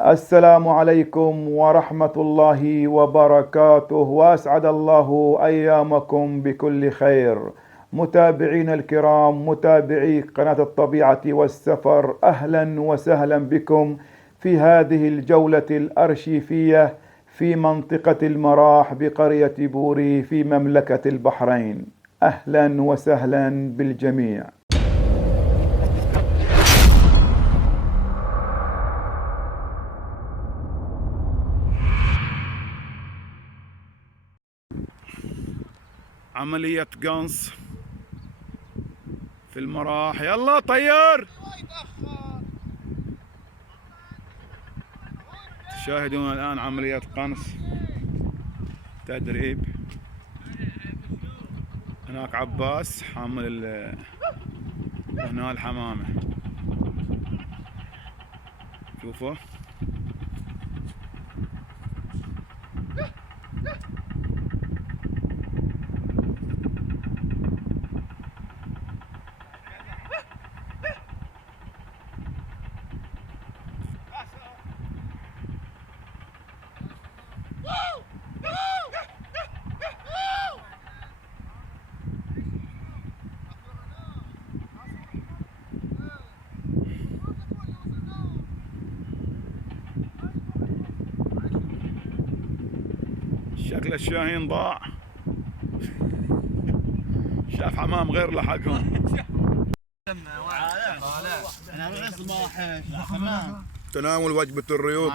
السلام عليكم ورحمة الله وبركاته، وأسعد الله أيامكم بكل خير. متابعينا الكرام، متابعي قناة الطبيعة والسفر، أهلا وسهلا بكم في هذه الجولة الأرشيفية في منطقة المراح بقرية بوري في مملكة البحرين. أهلا وسهلا بالجميع. عملية قنص في المراح. يلا طير. تشاهدون الآن عملية قنص تدريب. هناك عباس حامل هنا الحمامة، شوفوا. شكل الشاهين ضاع، شاف حمام غير لحقهم. تناول وجبة الريوق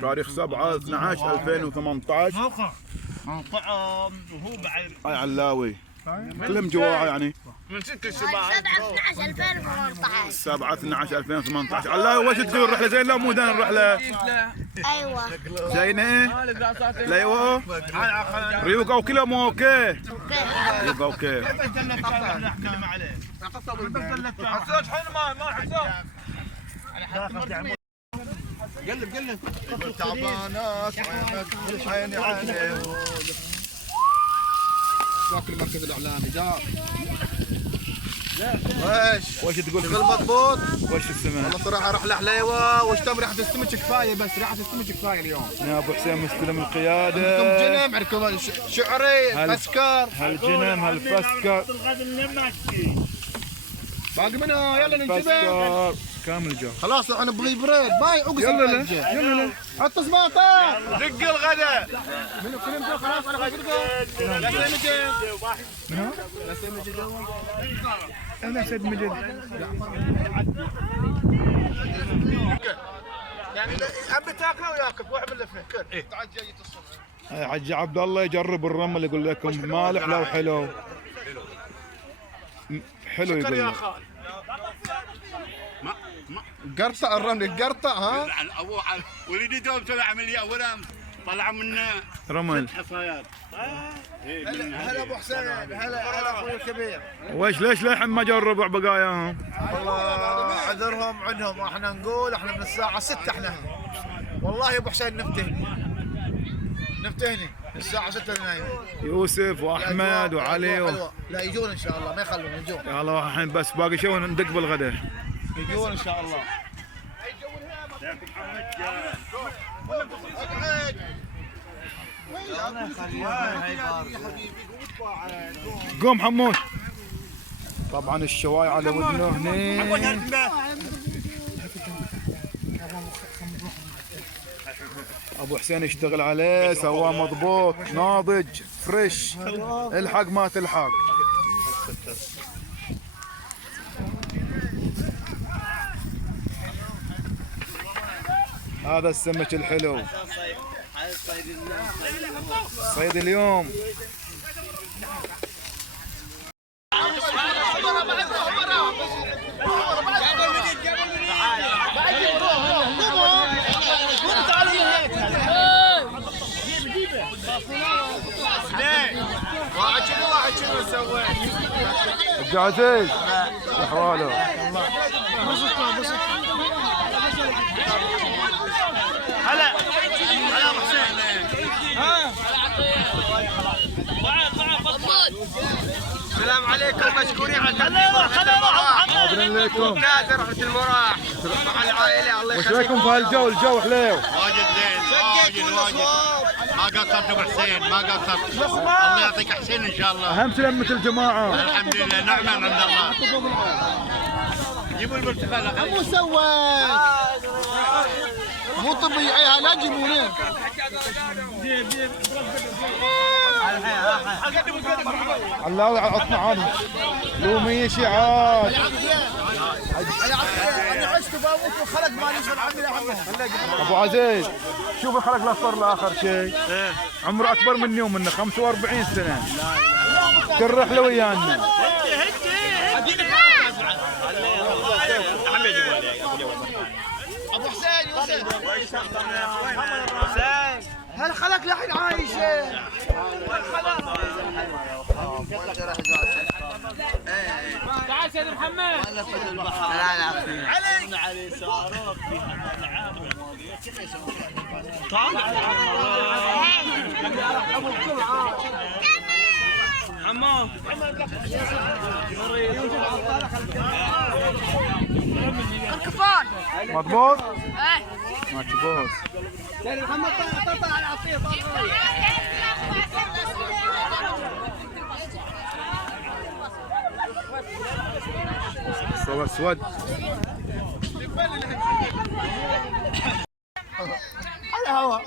تاريخ 7/12/2018. طعم وهو بعد علاوي كلهم جواعة يعني. من 7/12/2018. 7/12/2018. علاوي وش تقول؟ الرحلة زين لا مو زين الرحلة؟ ايوه زينة؟ ايوه ريوق او كلهم اوكي؟ ريوق اوكي. قلب تعبانات عيني عليه. واكل المركز الاعلامي جار. وش تقول؟ شغل مضبوط. وش السمك؟ والله صراحه رحله حليوه، واشتم ريحه السمك كفايه، بس ريحه السمك كفايه اليوم. يا ابو حسين مستلم القياده. عندكم جنم، عندكم شعري، فسكر. هالجنم هالفسكر. باقي منها، يلا ننتبه. فسكر كامل جو. خلاص احنا نبغي بريد، ما يعوق. يلا لا يلا لا حط سباطه. دق الغداء. منو كلمته؟ خلاص انا بقول لا سمجه. منو؟ لا سمجه. انا سيد مجد. يعني ابي تاكله وياكل واحد من اللفه كل. تعال جاي الصبح. حج عبد الله يجرب الرمل، يقول لكم مالح لو حلو. حلو يقول لك. قرطة الرمل، قرطة ها؟ ابوه وليدي دوم سوى عمليه ولا طلع منه رمل. حصايات. هلا ابو حسين، هلا اخوي الكبير. ويش ليش للحين ما جاوا الربع بقاياهم؟ والله عذرهم عندهم، احنا نقول احنا من الساعة 6 احنا هنا. والله يا ابو حسين نفتهني الساعة 6 نايم. يوسف واحمد وعلي لا يجون ان شاء الله، ما يخلون يجون. يلا الحين بس باقي شو ندق بالغداء. يجون ان شاء الله. قوم حمود. طبعا الشواي على ودنه هنا. ابو حسين يشتغل عليه، سواه مضبوط ناضج فريش. الحق ما تلحق. هذا السمك الحلو، صيد اليوم. واحد شنو سوى؟ الجعزيز احواله. هلا هلا ابو حسين. السلام عليكم، مشكورين على التنظيم. حاضرين لكم. ممتازة رحلة المراح. مع العائله. الله وش يخليك. رايكم في هالجو؟ الجو حليو. واجد زين واجد. ما قصرت ابو حسين ما قصرت. الله يعطيك حسين ان شاء الله. اهم لمة الجماعة. الحمد لله نعمه من عند الله. جيبوا البرتقال. مو سويت مو طبيعي لا تجيبونه. علاوي عطنا عنه لومية شعار. انا عشت بموت وخلق مالي شو العمل يا عمو. ابو عزيز شوف الخلق الاصفر لاخر شيء عمره اكبر مني ومنه 45 سنه. كل رحله ويانا. ابو حسين يوسف هل خلق لحين عايشه. تعال سيد محمد. علي صاروخ حمام الكفار. مضبوط؟ ايه مضبوط. سيد محمد طلع على العصير. صور اسود. على الهواء.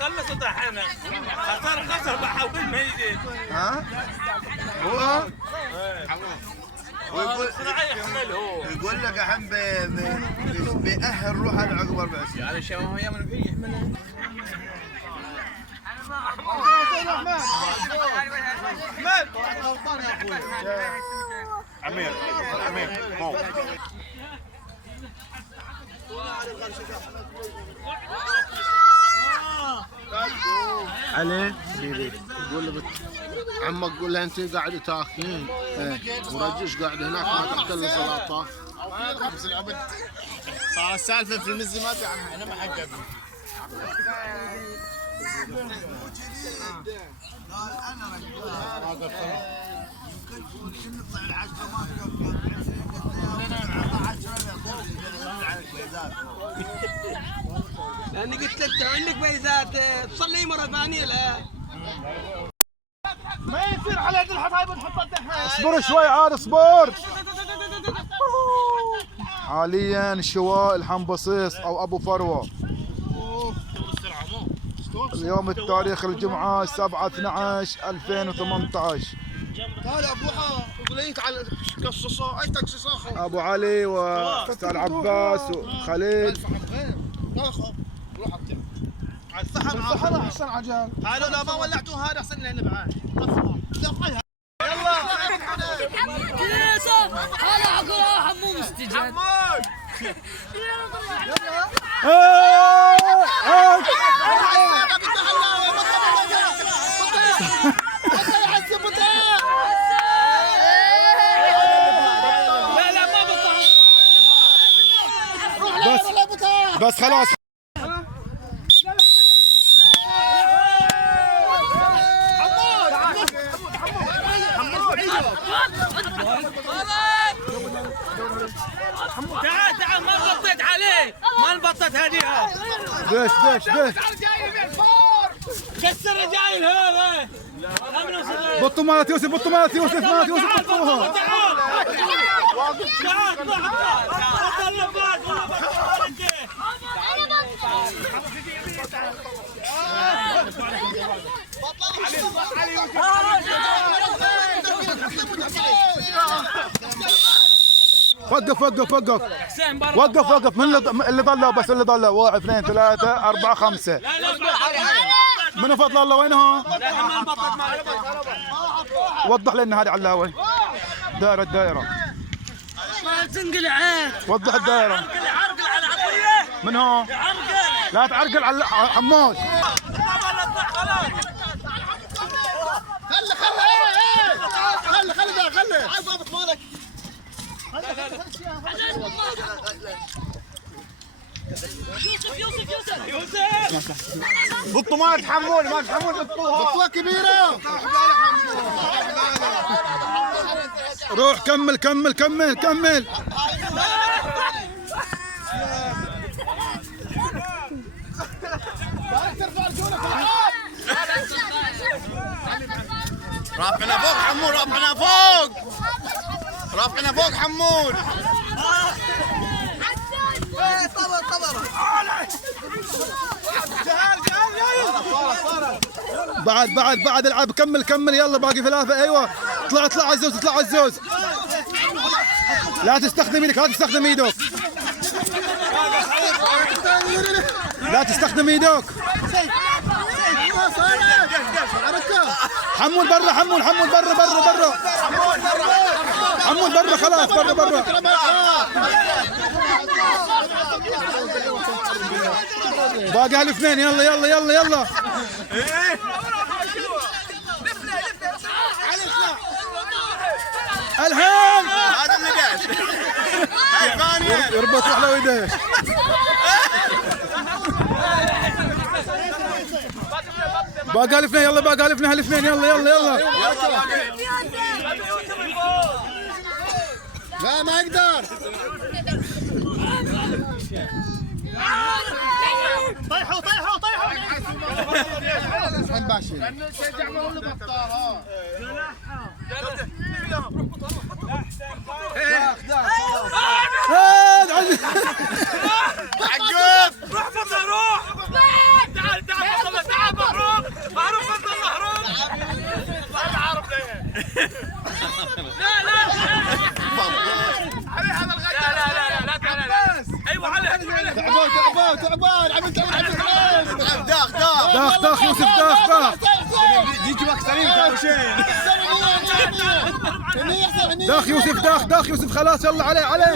خلص طحنا خسر بحاول ما يجي. ها؟ هو ويقول يقول لك الحين بيأهل روحه لعقب 4 سنين. على الشباب هي من فيه يحملها. عمير مو علي يقول له عمك قول له انت قاعد تاكلين ورجش قاعد هناك ما تاكل السلطه. خمس العبد صار السالفه في المزي ما تعرف انا ما حقق. لاني قلت لك عندك بيزات تصلي مره ثانيه لا ما يصير على يد الحصايب نحط الدحين. اصبر شوي عاد اصبر. حاليا الشواء الحنبصيص او ابو فروه. اليوم التاريخ الجمعة 7/12/2018. تعال ابوها يقول لي تعال قصصه اي تقصصه. ابو علي واستاذ عباس وخليل. روح ابتل على الفحم احسن عجل. تعالوا لو ما ولعتوها هذا احسن لنا بعد. طفها يلا هلا عقله حمو مستجد. بس خلاص. تعال ما نبطيت عليه ما نبطت هديها. دش كسر رجايل هذا. بطوا مالت يوسف مالت يوسف بطوها. وقف من اللي ضلوا بس اللي ضلوا 1 2 3 4 5. من فضل الله وينهم؟ وضح لنا هذه علاوي. الدائرة ما تنقلعت. وضح الدائرة. من هون؟ لا تعرقل على حموش. خلي عايز ضابط مالك. يوسف بطوا ما تحمل بطوها كبيرة. روح كمل رافعنا فوق حمود، رافعنا فوق، رافعنا فوق حمود. بعد العب، كمل يلا باقي ثلاثة. ايوه اطلع عزوز، اطلع عزوز. لا تستخدم ايدك، لا تستخدم ايدك، لا تستخدم ايدك. حمود برا، حمود برا حمود برا، خلاص برا. باقي الاثنين، يلا الحين هذا اللي داش. الثانية يربط على ويديه. باقي الاثنين، يلا باقي الاثنين، يلا. لا ما اقدر. طيحوا الحين باشين. عقب. روح فضل روح. تعال مبروك فضل مهروب. عارف ليه؟ لا علي هذا الغد. لا ايوه علي. تعبان عملت داخ يوسف، داخ جيتي وقت سليم تاوشين. داخ يوسف خلاص، يلا عليه. يلا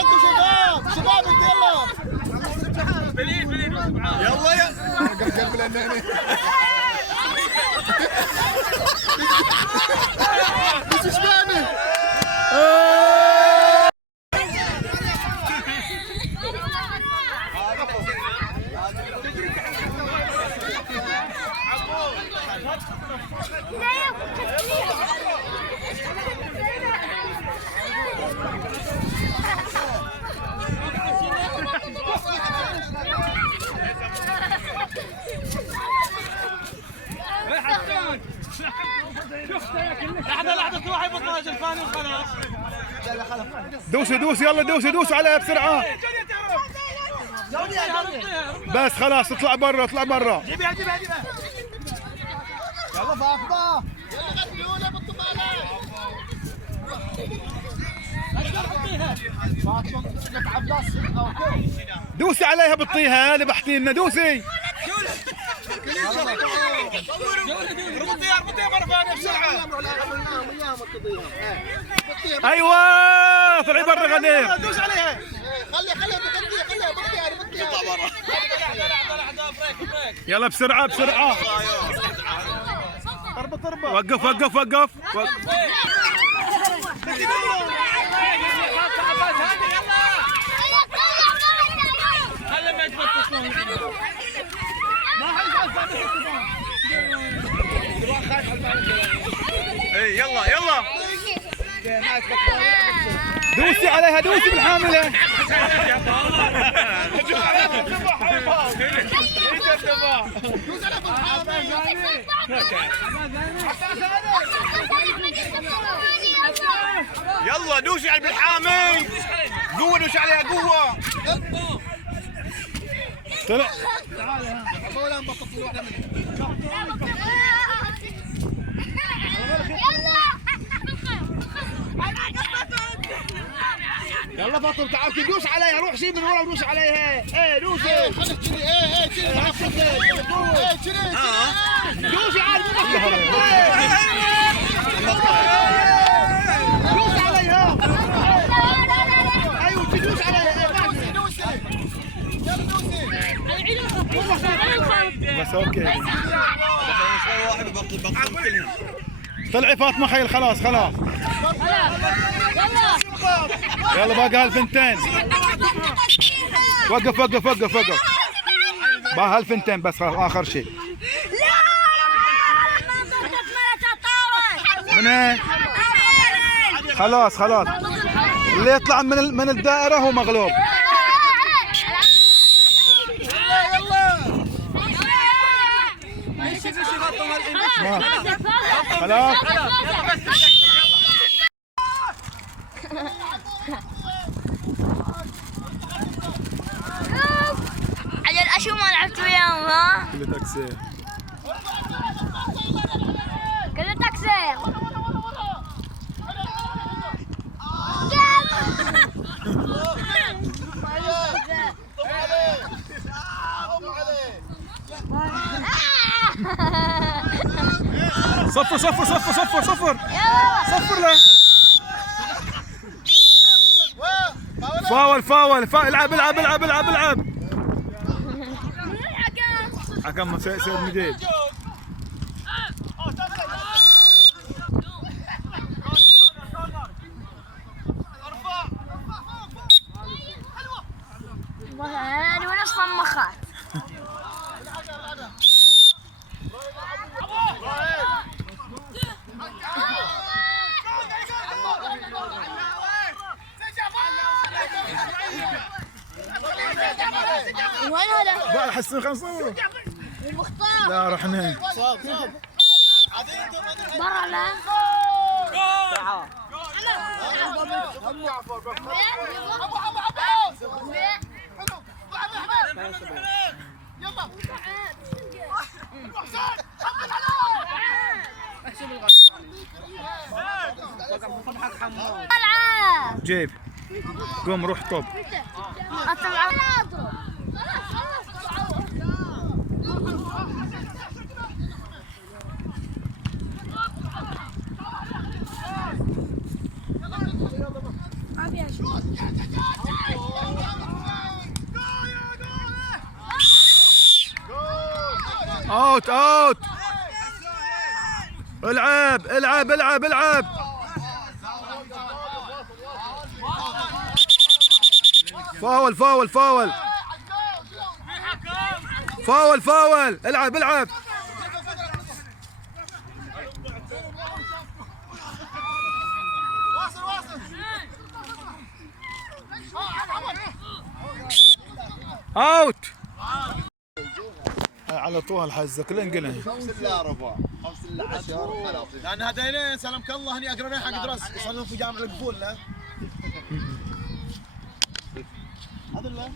انتوا شباب انت يلا. يلا بس ايش باني؟ لحظة روح يبطل رجل ثاني وخلاص. دوسوا يلا، دوسوا عليها بسرعة. بس خلاص، اطلع برا. جيبها. يلا فاطمه. يلا دوسي عليها بالطيها، ذبحتي لنا. دوسي. اربطيها مرة ثانية بسرعة. ايوه طلعي برا غدير. دوس عليها. خليها اطلع برا. يلا بسرعة. اربط. وقف. اي يلا. دوسي عليها، دوسي بالحاملة. يلا دوسي على بالحامي. قوة، دوسي عليها قوة. طلع. يلا بطل تعال دوس عليها. روح شيل من ورا ودوس عليها. دوسي. دوسي عاد دوس عليها. ايوه تدوس عليها. بس اوكي. شوي واحد بطل كلهم. طلعي فاطمة خيل، خلاص. يلا باقي هالفنتين. وقف. باقي هالفنتين بس، اخر شيء. من ايه؟ خلاص. اللي يطلع من الدائرة هو مغلوب. خلاص عجل اشو ما لعبت وياهم ها؟ كله تكسير كله تكسير صفر صفر صفر صفر صفر صفر له فاول فاول العب العب العب العب العب حكم سيد مجيد انا ونص صمخات وين هذا؟ بقى حسن 5 المختار لا رحنا برا لا جيب قوم روح طب اوت اوت العب العب العب العب فاول فاول فاول فاول فاول العب العب اوت على طول الحزه كلنا قلنا 5 الا ربع 5 الا 10 خلاص لان هذيلين سلمك الله هني اقربين حق درس يصلون في جامع القبول لا هذا لا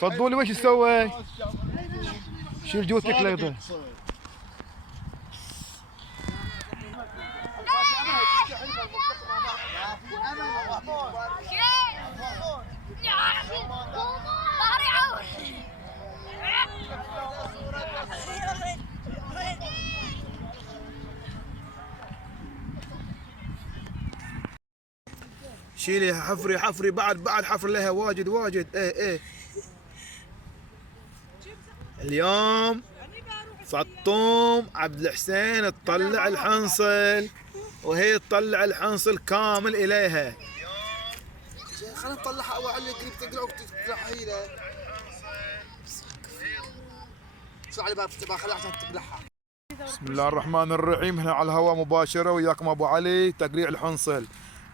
فضولي وش تسوي؟ شيل جوتك ليضه شيلي حفري حفري بعد حفر لها واجد واجد ايه اليوم فطوم عبد الحسين تطلع الحنصل وهي تطلع الحنصل كامل اليها. خلينا نطلعها اول على قريب تقلع وتقلعها هي له شو على باب خليها عشان تقلعها. بسم الله الرحمن الرحيم. هنا على الهواء مباشرة وياكم ابو علي تقليع الحنصل.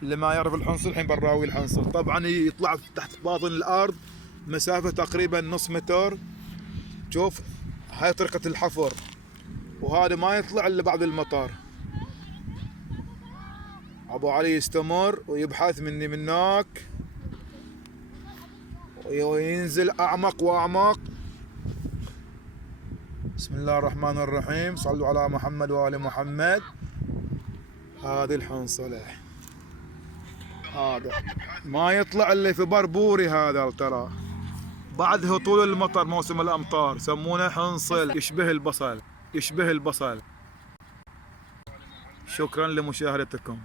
اللي ما يعرف الحنصل الحين براوي الحنصل. طبعا يطلع تحت باطن الارض مسافة تقريبا نص متر. شوف هاي طريقة الحفر وهذا ما يطلع الا بعد المطر. ابو علي يستمر ويبحث مني منك وينزل اعمق واعمق. بسم الله الرحمن الرحيم. صلوا على محمد وآل محمد. هذه الحنصلة هذا ما يطلع الا في بربوري هذا ترى. بعد هطول المطر موسم الامطار يسمونه حنصل يشبه البصل يشبه البصل. شكرا لمشاهدتكم.